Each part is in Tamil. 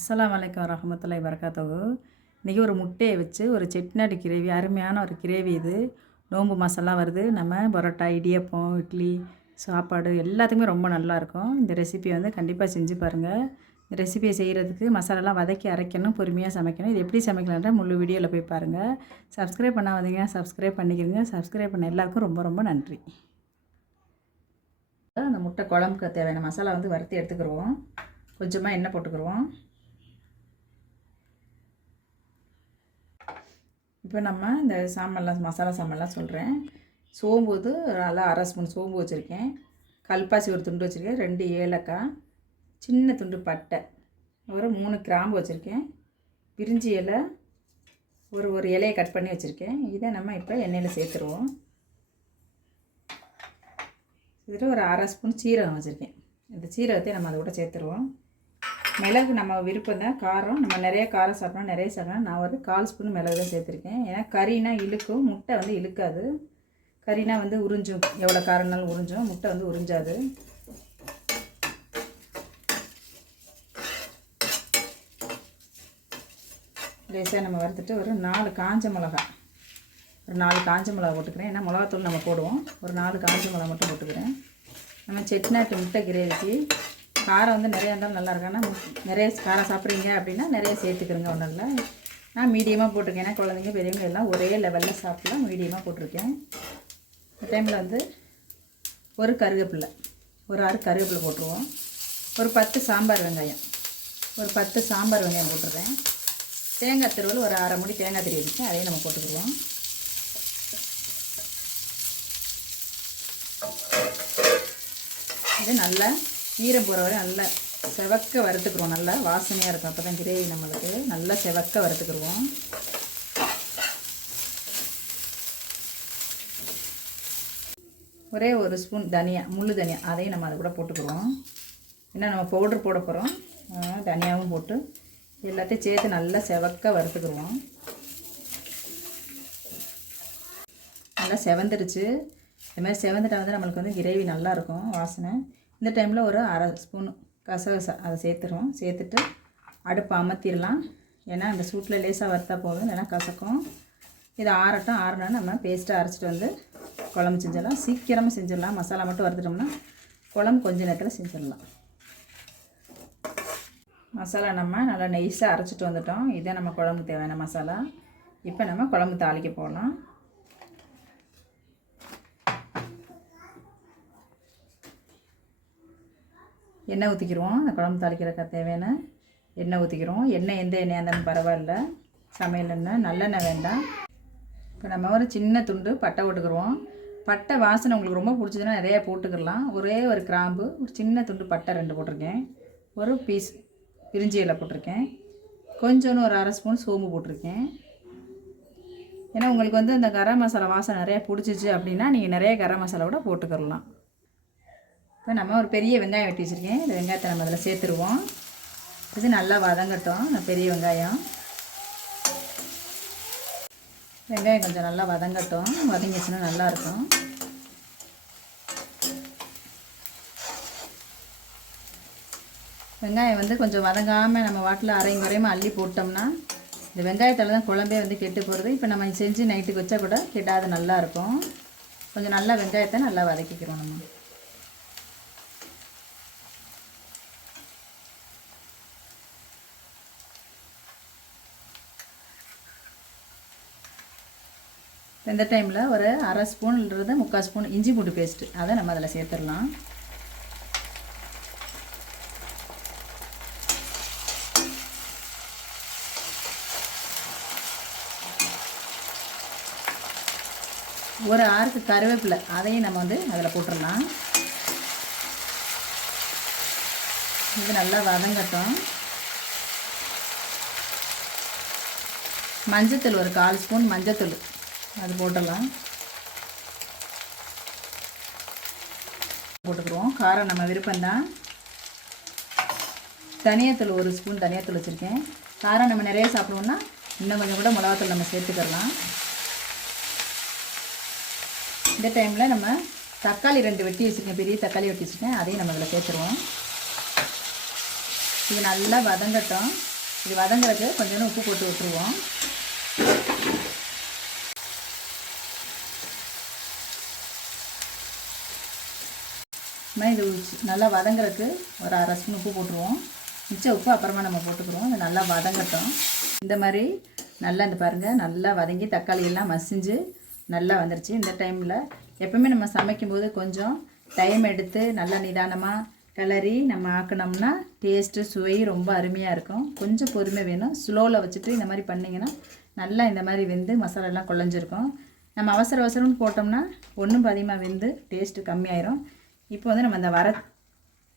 அஸ்ஸலாமு அலைக்கும் வரஹ்மத்துல்லாஹி வபரகாத்துஹு. இன்றைக்கி ஒரு முட்டையை வச்சு ஒரு செட்டிநாடு கிரேவி, அருமையான ஒரு கிரேவி இது. நோன்பு மாதம்லாம் வருது. நம்ம பரோட்டா, இடியப்பம், இட்லி, சாப்பாடு எல்லாத்துக்குமே ரொம்ப நல்லாயிருக்கும். இந்த ரெசிபி வந்து கண்டிப்பாக செஞ்சு பாருங்கள். இந்த ரெசிபியை செய்கிறதுக்கு மசாலாலாம் வதக்கி அரைக்கணும், பொறுமையாக சமைக்கணும். இது எப்படி சமைக்கலான்ற முழு வீடியோவில் போய் பாருங்கள். சப்ஸ்கிரைப் பண்ண வந்தீங்கன்னா சப்ஸ்கிரைப் பண்ணிக்கிறீங்க. சப்ஸ்கிரைப் பண்ண எல்லாருக்கும் ரொம்ப ரொம்ப நன்றி. அந்த முட்டை குழம்புக்கு தேவையான மசாலா வந்து வறுத்து எடுத்துக்கிடுவோம். கொஞ்சமாக எண்ணெய் போட்டுக்கிடுவோம். இப்போ நம்ம இந்த சாம்பார்லாம் மசாலா சாம்பார்லாம் சொல்கிறேன். சோம்பு வந்து நல்லா 1/2 ஸ்பூன் சோம்பு வச்சுருக்கேன். கல்பாசி ஒரு துண்டு வச்சுருக்கேன். 2 ஏலக்காய், சின்ன துண்டு பட்டை, ஒரு 3 கிராம்பு வச்சுருக்கேன். பிரிஞ்சி இலை ஒரு இலையை கட் பண்ணி வச்சுருக்கேன். இதை நம்ம இப்போ எண்ணெயில் சேர்த்துருவோம். இதில் ஒரு 1/2 ஸ்பூன் சீரகம் வச்சுருக்கேன். இந்த சீரகத்தை நம்ம அதை கூட சேர்த்துருவோம். மிளகு நம்ம விருப்பம் தான், காரம் நம்ம நிறைய காரம் சாப்பிட்றோம், நிறைய சாப்பிட்றோம். நான் ஒரு 1/4 ஸ்பூன் மிளகு தான் சேர்த்துருக்கேன். ஏன்னா கறினா இழுக்கும், முட்டை வந்து இழுக்காது. கறினா வந்து உறிஞ்சும், எவ்வளோ காரம்னாலும் உறிஞ்சும், முட்டை வந்து உறிஞ்சாது. லேசாக நம்ம வறுத்துட்டு ஒரு 4 காஞ்ச மிளகா, ஒரு 4 காஞ்ச மிளகா போட்டுக்கிறேன். ஏன்னா மிளகாத்தூள் நம்ம போடுவோம். ஒரு 4 காஞ்ச மிளகா மட்டும் போட்டுக்கிறேன். நம்ம செட்டிநாட்டு முட்டை கிரேவிக்கு காரம் வந்து நிறையா இருந்தாலும் நல்லாயிருக்கும். ஆனால் நிறைய காரம் சாப்பிட்றீங்க அப்படின்னா நிறைய சேர்த்துக்கிறேங்க. ஒன்றும் இல்லை, நான் மீடியமாக போட்டிருக்கேன். ஏன்னா குழந்தைங்க பெரியவங்க எல்லாம் ஒரே லெவலில் சாப்பிட்லாம், மீடியமாக போட்டிருக்கேன். இந்த டைமில் வந்து ஒரு கருவேப்பிலை, ஒரு 6 கருவேப்பிலை போட்டுருவோம். ஒரு 10 சாம்பார் வெங்காயம், ஒரு 10 சாம்பார் வெங்காயம் போட்டுருக்கேன். தேங்காய் திருவல் ஒரு 1/2 மூடி தேங்காய் திருவி வச்சு அதையும் நம்ம போட்டுக்கிடுவோம். இது நல்லா ஈரம் போகிற வரை நல்லா செவக்க வறுத்துக்குருவோம். நல்லா வாசனையாக இருக்கும். அப்போ தான் கிரேவி நம்மளுக்கு நல்லா செவக்க வறுத்துக்குருவோம். ஒரே ஒரு ஸ்பூன் தனியா, முழு தனியா, அதையும் நம்ம அதை கூட போட்டுக்குருவோம். ஏன்னா நம்ம பவுட்ரு போட போகிறோம். தனியாகவும் போட்டு எல்லாத்தையும் சேர்த்து நல்லா செவக்க வறுத்துக்குருவோம். நல்லா செவந்துருச்சு. இதுமாதிரி செவந்துட்டா வந்து நம்மளுக்கு வந்து கிரேவி நல்லாயிருக்கும், வாசனை. இந்த டைமில் ஒரு 1/2 ஸ்பூன் கசகசா அதை சேர்த்துருவோம். சேர்த்துட்டு அடுப்பை அமர்த்திடலாம். ஏன்னா அந்த சூட்டில் லேசாக வறுத்தா போதும், இல்லைன்னா கசக்கும். இதை ஆறினா நம்ம பேஸ்ட்டாக அரைச்சிட்டு வந்து குழம்பு செஞ்சிடலாம். சீக்கிரமாக செஞ்சிடலாம். மசாலா மட்டும் வறுத்துட்டோம்னா குழம்பு கொஞ்சம் நேரத்தில் செஞ்சிடலாம். மசாலா நம்ம நல்லா நைஸாக அரைச்சிட்டு வந்துட்டோம். இதை நம்ம குழம்புக்கு தேவையான மசாலா. இப்போ நம்ம குழம்பு தாளிக்க போகலாம். எண்ணெய் ஊற்றிக்கிடுவோம். அந்த குழம்பு தாளிக்கிறதுக்கு தேவையான எண்ணெய் ஊற்றிக்கிறோம். எண்ணெய் எந்த எண்ணெயாக இருந்தாலும் பரவாயில்ல, சமையல் எண்ணெய், நல்லெண்ணெய் வேண்டாம். இப்போ நம்ம ஒரு சின்ன துண்டு பட்டை போட்டுக்கிடுவோம். பட்டை வாசனை உங்களுக்கு ரொம்ப பிடிச்சதுன்னா நிறையா போட்டுக்கிடலாம். ஒரே ஒரு கிராம்பு, ஒரு சின்ன துண்டு பட்டை 2 போட்டிருக்கேன். ஒரு பீஸ் பிரிஞ்சி இலை போட்டிருக்கேன். கொஞ்சோன்னு ஒரு 1/2 ஸ்பூன் சோம்பு போட்டிருக்கேன். ஏன்னா உங்களுக்கு வந்து இந்த கரம் மசாலா வாசனை நிறையா பிடிச்சிச்சு அப்படின்னா நீங்கள் நிறைய கரம் மசாலா கூட போட்டுக்கிடலாம். இப்போ நம்ம ஒரு பெரிய வெங்காயம் வெட்டி வச்சுருக்கேன். இந்த வெங்காயத்தை நம்ம அதில் சேர்த்துருவோம். இது நல்லா வதங்கட்டும். இந்த பெரிய வெங்காயம் கொஞ்சம் நல்லா வதங்கட்டும். வதங்கிச்சுன்னா நல்லாயிருக்கும். வெங்காயம் வந்து கொஞ்சம் வதங்காமல் நம்ம வாட்டில் அரையும் அள்ளி போட்டோம்னா இந்த வெங்காயத்தால் தான் குழம்பே வந்து கெட்டு போகிறது. இப்போ நம்ம செஞ்சு நைட்டுக்கு வச்சா கூட கெட்டாது, நல்லாயிருக்கும். கொஞ்சம் நல்லா வெங்காயத்தை நல்லா வதக்கிக்கிறோம் நம்ம. இந்த டைமில் ஒரு 1/2 ஸ்பூன்ன்றது 3/4 ஸ்பூன் இஞ்சி பூண்டு பேஸ்ட்டு, அதை நம்ம அதில் சேர்த்துடலாம். ஒரு 6 கருவேப்பிலை, அதையும் நம்ம வந்து அதில் போட்டுடலாம். இது நல்லா வதங்கட்டும். மஞ்சத்தூள் ஒரு 1/4 ஸ்பூன் மஞ்சத்தூள் அது போட்டுடலாம். போட்டுக்குருவோம். காரம் நம்ம விருப்பம்தான். தனியாத்தூள் ஒரு ஸ்பூன் தனியாத்தூள் வச்சுருக்கேன். காரம் நம்ம நிறைய சாப்பிடுவோம்னா இன்னும் கொஞ்சம் கூட மிளகாத்தூள் நம்ம சேர்த்துக்கலாம். இந்த டைமில் நம்ம தக்காளி 2 வெட்டி வச்சுருக்கேன், பெரிய தக்காளி வெட்டி வச்சுருக்கேன், அதையும் நம்ம இதில் சேர்த்துருவோம். இது நல்லா வதங்கட்டும். இது வதங்குறதுக்கு கொஞ்சம் உப்பு போட்டு விட்டுருவோம். இது நல்லா வதங்குறதுக்கு ஒரு 1/2 ஸ்பூன் உப்பு போட்டுருவோம். மிச்ச உப்பு அப்புறமா நம்ம போட்டுக்கிறோம். இது நல்லா வதங்கட்டும். இந்த மாதிரி நல்லா இந்த பாருங்கள், நல்லா வதங்கி தக்காளி எல்லாம் மசிஞ்சு நல்லா வந்துருச்சு. இந்த டைமில் எப்பவுமே நம்ம சமைக்கும்போது கொஞ்சம் டைம் எடுத்து நல்லா நிதானமாக கிளறி நம்ம ஆக்கினோம்னா டேஸ்ட்டு சுவை ரொம்ப அருமையாக இருக்கும். கொஞ்சம் பொறுமை வேணும். ஸ்லோவில் வச்சுட்டு இந்த மாதிரி பண்ணிங்கன்னா நல்லா இந்த மாதிரி வெந்து மசாலாலாம் குழஞ்சிருக்கும். நம்ம அவசர அவசரம்னு போட்டோம்னா ஒன்றும் அதிகமாக வெந்து டேஸ்ட்டு கம்மியாயிரும். இப்போ வந்து நம்ம அந்த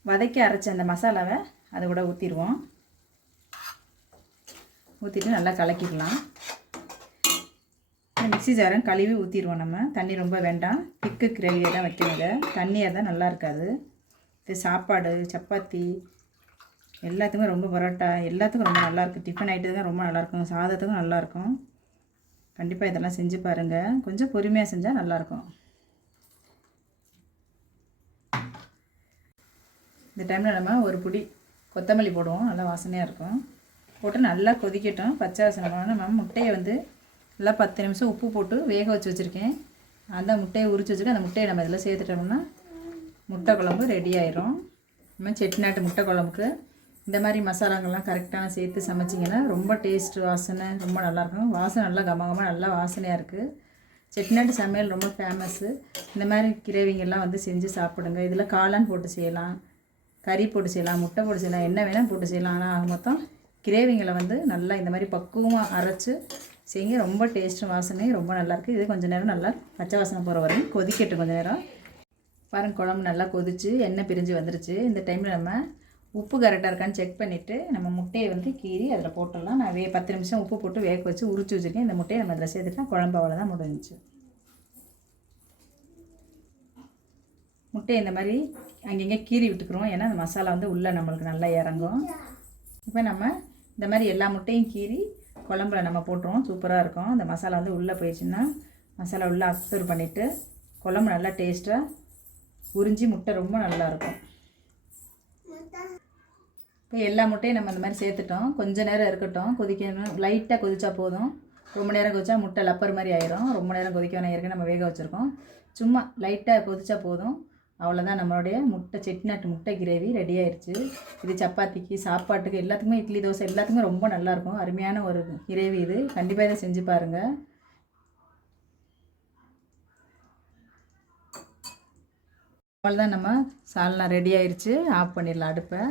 வதக்கி அரைச்ச அந்த மசாலாவை அதை கூட ஊற்றிடுவோம். ஊற்றிட்டு நல்லா கலக்கிடலாம். மிக்ஸி ஜாரம் கழுவி ஊற்றிடுவோம். நம்ம தண்ணி ரொம்ப வேண்டாம். திக்கு கிரேவியை தான் வைக்கணுங்க. தண்ணியாக தான் நல்லா இருக்காது. இது சாப்பாடு, சப்பாத்தி எல்லாத்துக்கும் ரொம்ப பரோட்டா எல்லாத்துக்கும் ரொம்ப நல்லாயிருக்கும். டிஃபன் ஐட்டத்துக்கும் ரொம்ப நல்லாயிருக்கும். சாதத்துக்கும் நல்லாயிருக்கும். கண்டிப்பாக இதெல்லாம் செஞ்சு பாருங்கள். கொஞ்சம் பொறுமையாக செஞ்சால் நல்லாயிருக்கும். இந்த டைமில் நம்ம ஒரு பிடி கொத்தமல்லி போடுவோம். நல்லா வாசனையாக இருக்கும். போட்டு நல்லா கொதிக்கட்டும். பச்சை வாசனை நம்ம முட்டையை வந்து நல்லா 10 நிமிஷம் உப்பு போட்டு வேக வச்சு வச்சுருக்கேன். அந்த முட்டையை உரிச்சு வச்சுட்டு அந்த முட்டையை நம்ம இதில் சேர்த்துட்டோம்னா முட்டை குழம்பு ரெடி ஆயிரும். நம்ம செட்டிநாட்டு முட்டை குழம்புக்கு இந்த மாதிரி மசாலாங்கள்லாம் கரெக்டான சேர்த்து சமைச்சிங்கன்னா ரொம்ப டேஸ்ட்டு வாசனை ரொம்ப நல்லாயிருக்கும். வாசனை நல்லா கமகமாக நல்லா வாசனையாக இருக்குது. செட்டிநாட்டு சமையல் ரொம்ப ஃபேமஸ்ஸு. இந்த மாதிரி கிரேவிங்கெல்லாம் வந்து செஞ்சு சாப்பிடுங்க. இதில் காளான் போட்டு செய்யலாம், கறி போட்டு செய்யலாம், முட்டை போட்டு செய்யலாம், என்ன வேணால் போட்டு செய்யலாம். ஆனால் மொத்தம் கிரேவிங்களை வந்து நல்லா இந்த மாதிரி பக்குவமாக அரைச்சி செய்யுங்க. ரொம்ப டேஸ்ட்டு வாசனை ரொம்ப நல்லாயிருக்கு. இது கொஞ்சம் நேரம் நல்லா பச்சை வாசனை போகிற வரையும் கொதிக்கட்டும். கொஞ்சம் நேரம் பாருங்கள், குழம்பு நல்லா கொதிச்சு எண்ணெய் பிரிஞ்சு வந்துருச்சு. இந்த டைமில் நம்ம உப்பு கரெக்டாக இருக்கான்னு செக் பண்ணிவிட்டு நம்ம முட்டையை வந்து கீறி அதில் போட்டுடலாம். நான் 10 நிமிஷம் உப்பு போட்டு வேக வச்சு உரிச்சு வச்சுருக்கேன். இந்த முட்டையை நம்ம அதில் சேர்த்துட்டா குழம்பு அவ்வளோதான் முடிஞ்சிச்சு. முட்டையை இந்த மாதிரி அங்கங்கே கீறி விட்டுக்கிறோம். ஏன்னா அந்த மசாலா வந்து உள்ளே நம்மளுக்கு நல்லா இறங்கும். இப்போ நம்ம இந்த மாதிரி எல்லா முட்டையும் கீறி குழம்புல நம்ம போட்டுருவோம். சூப்பராக இருக்கும். அந்த மசாலா வந்து உள்ளே போயிடுச்சுன்னா மசாலா உள்ளே அப்சர்வ் பண்ணிவிட்டு குழம்பு நல்லா டேஸ்ட்டாக உறிஞ்சி முட்டை ரொம்ப நல்லாயிருக்கும். இப்போ எல்லா முட்டையும் நம்ம இந்த மாதிரி சேர்த்துட்டோம். கொஞ்சம் நேரம் இருக்கட்டும், கொதிக்கணும். லைட்டாக கொதிச்சா போதும். ரொம்ப நேரம் கொதிச்சா முட்டை லப்பர் மாதிரி ஆயிரும். ரொம்ப நேரம் கொதிக்க வேணாம். ஏற்கனவே நம்ம வேக வச்சுருக்கோம். சும்மா லைட்டாக கொதிச்சா போதும். அவ்வளோதான், நம்மளுடைய செட்டிநாட்டு முட்டை கிரேவி ரெடி ஆயிடுச்சு. இது சப்பாத்திக்கு, சாப்பாட்டுக்கு, எல்லாத்துக்குமே, இட்லி தோசை எல்லாத்துக்குமே ரொம்ப நல்லாயிருக்கும். அருமையான ஒரு கிரேவி இது. கண்டிப்பாக இதை செஞ்சு பாருங்கள். அவ்வளோதான், நம்ம சால்னா ரெடி ஆயிடுச்சு. ஆஃப் பண்ணிடலாம் அடுப்பை.